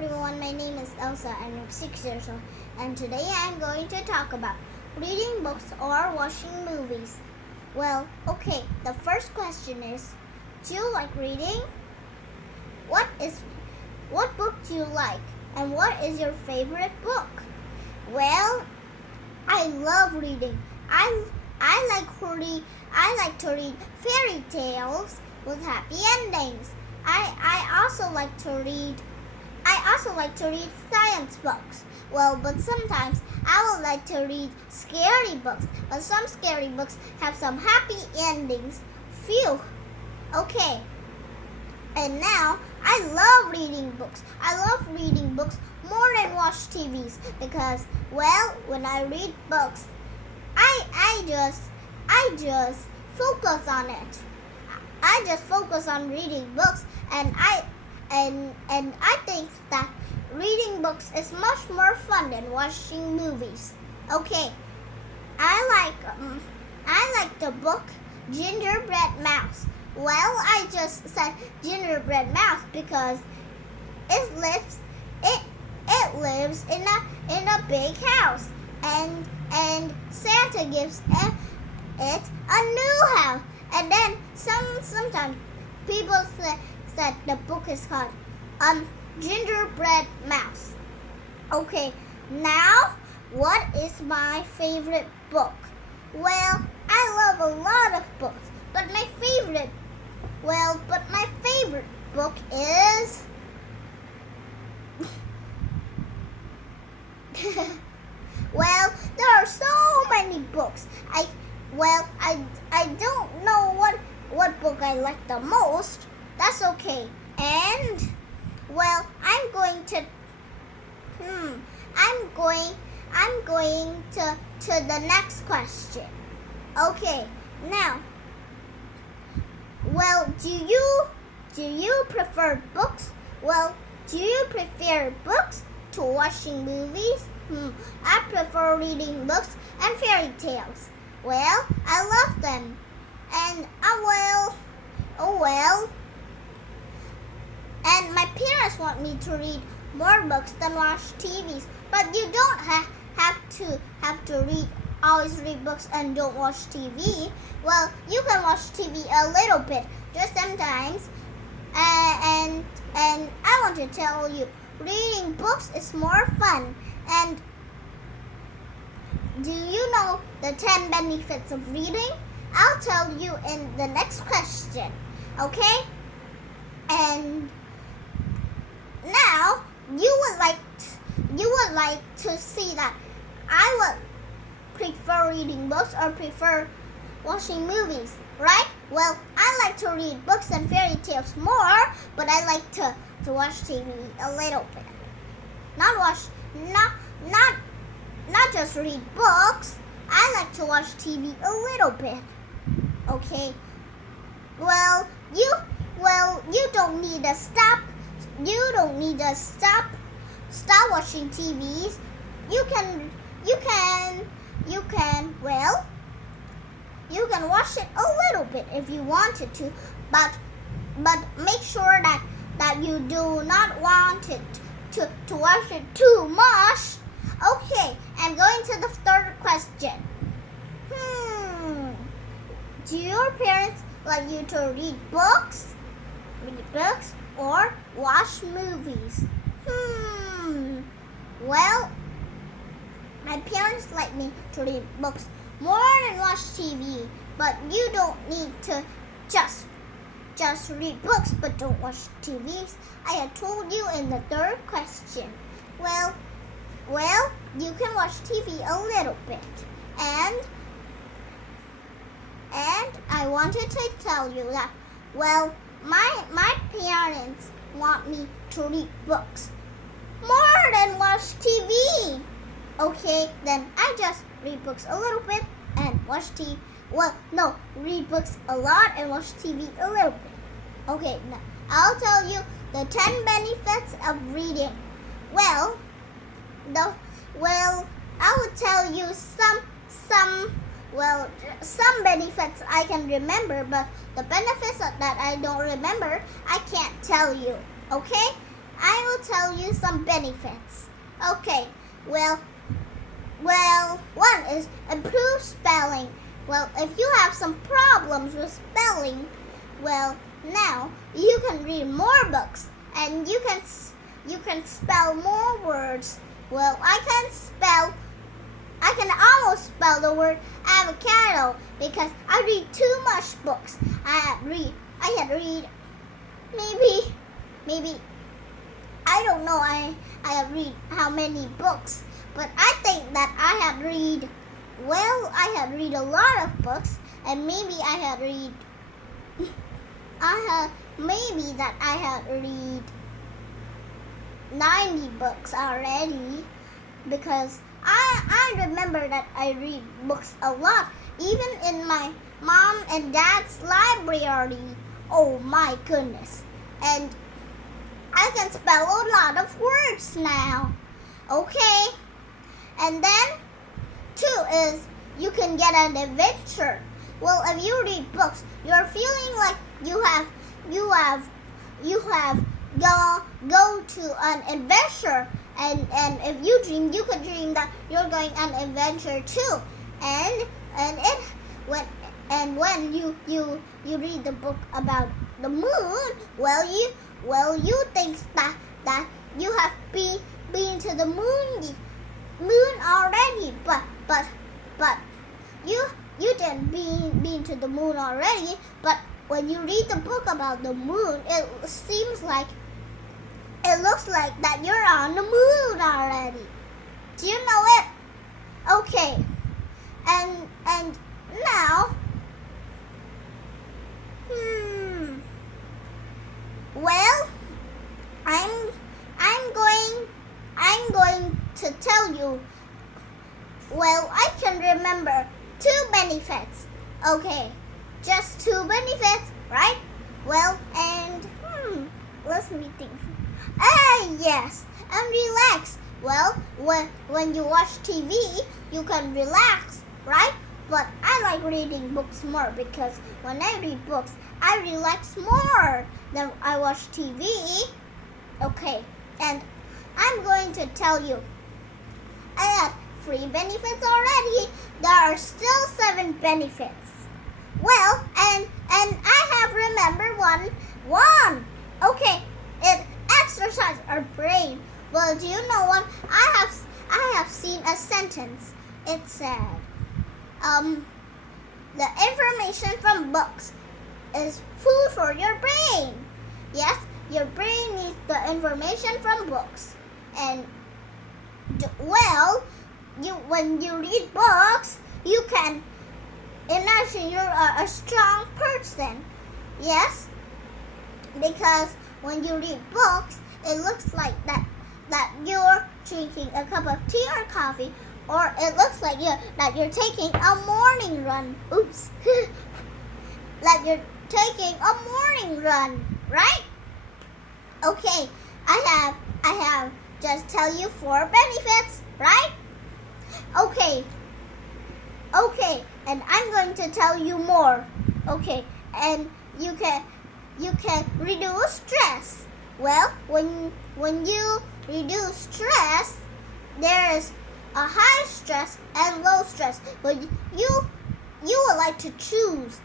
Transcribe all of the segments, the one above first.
everyone, my name is Elsa and I'm 6 years old, and today I'm going to talk about reading books or watching movies. Well, okay, the first question is, do you like reading? What book do you like, and what is your favorite book? Well, I love reading. I like to read fairy tales with happy endings. I also like to read science books. Well, but sometimes I would like to read scary books. But some scary books have some happy endings. Phew. Okay. And now I love reading books. I love reading books more than watch TVs because, well, when I read books, I just focus on it. I just focus on reading books, and I think that reading books is much more fun than watching movies. Okay, I like the book Gingerbread Mouse. Well, I just said Gingerbread Mouse because it lives in a big house, and Santa gives it a new house. And then sometimes people said the book is called Gingerbread Mouse. Okay, now what is my favorite book? Well, I love a lot of books, but my favorite book is well, there are so many books. I don't know what book I like the most. That's okay. And well, I'm going to the next question. Okay, now, well, do you prefer books? Well, do you prefer books to watching movies? I prefer reading books and fairy tales. Well, I love them. And and my parents want me to read more books than watch TVs. But you don't have to always read books and don't watch TV. Well, you can watch TV a little bit, just sometimes. And I want to tell you, reading books is more fun. And do you know the 10 benefits of reading? I'll tell you in the next question. Okay? And now you would like to see that I would prefer reading books or prefer watching movies, right? Well, I like to read books and fairy tales more, but I like to watch TV a little bit. Not just read books. I like to watch TV a little bit. Okay. Well, you don't need to stop. You don't need to stop watching TVs. You can watch it a little bit if you wanted to, but make sure that you do not want it to watch it too much. Okay, I'm going to the third question. Do your parents like you to read books or watch movies? Well, my parents like me to read books more than watch TV, but you don't need to just read books but don't watch TVs. I had told you in the third question. Well, you can watch TV a little bit. And I wanted to tell you that, well, my parents want me to read books more than watch TV. Okay, then I just read books a little bit and watch TV. Well, no, read books a lot and watch TV a little bit. Okay, now I'll tell you the 10 benefits of reading. Well, I will tell you some benefits I can remember, but the benefits that I don't remember, I can't tell you. Okay? I will tell you you some benefits. Okay, well, one is improve spelling. Well, if you have some problems with spelling, well, now you can read more books and you can spell more words. Well, I can almost spell the word avocado because I read too much books. I had read maybe I don't know I have read how many books, but I think that I have read a lot of books, and maybe I have read 90 books already, because I remember that I read books a lot, even in my mom and dad's library. Oh my goodness. And I can spell a lot of words now. Okay. And then 2 is you can get an adventure. Well, if you read books, you're feeling like you have go to an adventure, and if you dream, you could dream that you're going on an adventure too. And when you read the book about the moon, you think that you have been to the moon already, but you didn't been to the moon already. But when you read the book about the moon, it looks like that you're on the moon already. Do you know it? Okay. And now, well, I'm going to tell you. Well, I can remember 2 benefits. Okay, just 2 benefits, right? Well, and let me think. Yes, and relax. Well, when you watch TV, you can relax, right? But I like reading books more, because when I read books, I relax more than I watch TV. Okay, and I'm going to tell you, I had 3 benefits already. There are still 7 benefits. Well, and I have remembered one. Okay, it exercises our brain. Well, do you know what? I have seen a sentence. It said, the information from books is food for your brain. Yes, your brain needs the information from books. And when you read books, you can imagine you're a strong person. Yes, because when you read books, it looks like that you're drinking a cup of tea or coffee, or it looks like you're taking a morning run. Oops. Like you're taking a morning run, right? Okay, I have just tell you 4 benefits, right? Okay, and I'm going to tell you more. Okay, and you can reduce stress. Well, when you reduce stress, there is a high stress and low stress. But you would like to choose,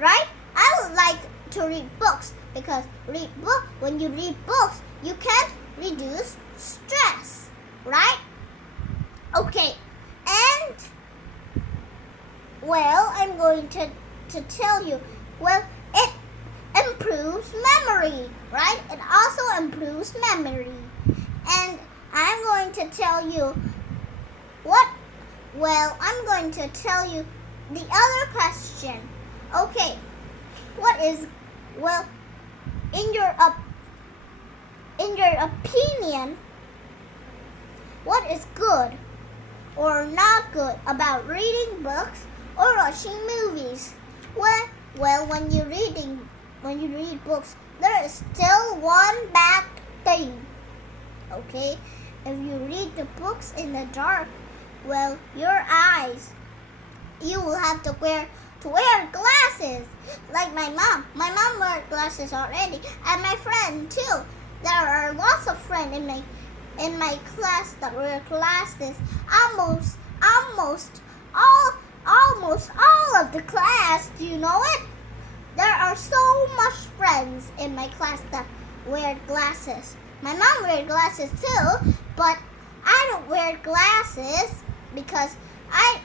right? I would like to read books, because when you read books, you can reduce stress, right? Okay, and well, I'm going to tell you, well, it improves memory, right? It also improves memory. And I'm going to tell you I'm going to tell you the other question. Okay, in your opinion, what is good or not good about reading books or watching movies? Well, when you read books, there is still one bad thing. Okay, if you read the books in the dark, well, your eyes, you will have to wear glasses. Like my mom wears glasses already, and my friend too. There are lots of friends friend in my class that wear glasses. Almost all of the class. Do you know it? There are so much friends in my class that wear glasses. My mom wears glasses too, but I don't wear glasses because I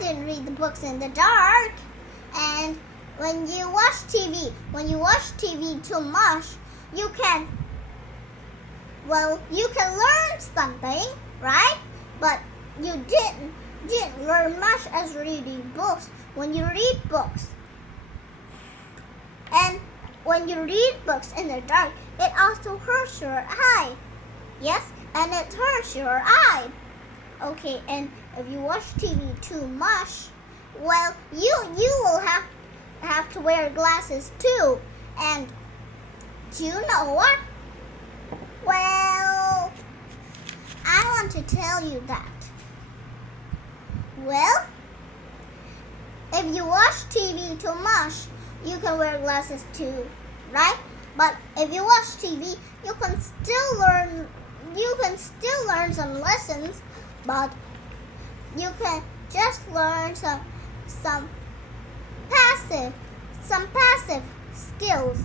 didn't read the books in the dark. And when you watch TV too much, you can learn something, right? But you didn't learn much as reading books when you read books. And when you read books in the dark, it also hurts your eye. Yes, and it hurts your eye. Okay, and if you watch TV too much, well, you will have to wear glasses too. And do you know what? Well, I want to tell you that. Well, if you watch TV too much, you can wear glasses too, right? But if you watch TV, you can still learn some lessons, but you can just learn some passive skills.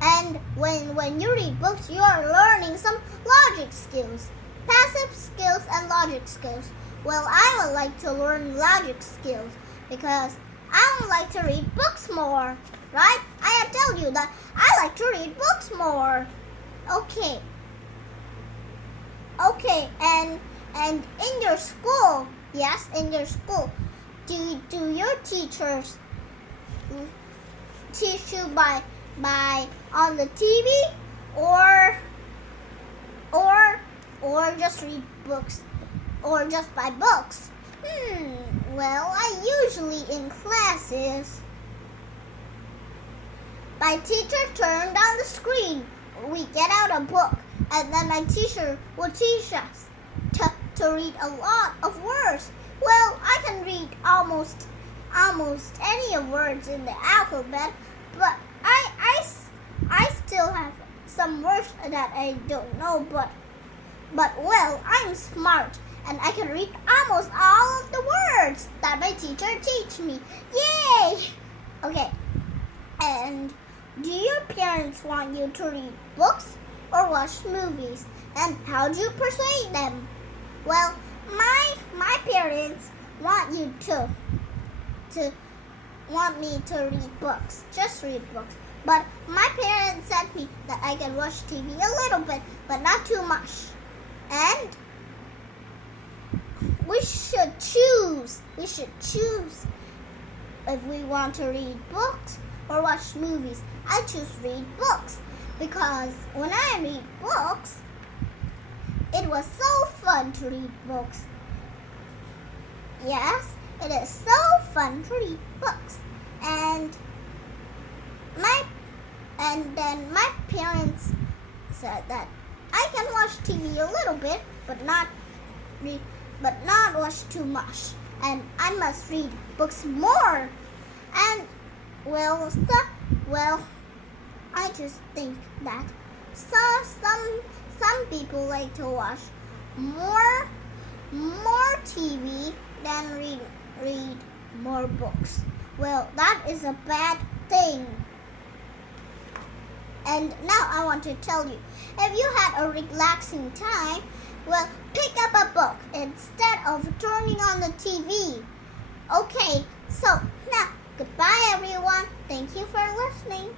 And when you read books, you are learning some logic skills, passive skills and logic skills. Well, I would like to learn logic skills because I would like to read books more, right? I have told you that I like to read books more. Okay, and in your school, yes, in your school, do your teachers teach you by on the TV or just read books or just by books? Well, I usually in classes, my teacher turned on the screen. We get out a book, and then my teacher will teach us to read a lot of words. Well, I can read almost any of words in the alphabet, but I still have some words that I don't know. But well, I'm smart. And I can read almost all of the words that my teacher teach me. Yay! Okay. And do your parents want you to read books or watch movies? And how do you persuade them? Well, my parents want you want me to read books, just read books. But my parents said me that I can watch TV a little bit, but not too much. And we should choose if we want to read books or watch movies. I choose read books because when I read books, it was so fun to read books. Yes, it is so fun to read books. And then my parents said that I can watch TV a little bit, but not watch too much. And I must read books more. And well, I just think that some people like to watch more TV than read more books. Well, that is a bad thing. And now I want to tell you, if you had a relaxing time, well, pick up a book instead of turning on the TV. Okay, so now, goodbye everyone. Thank you for listening.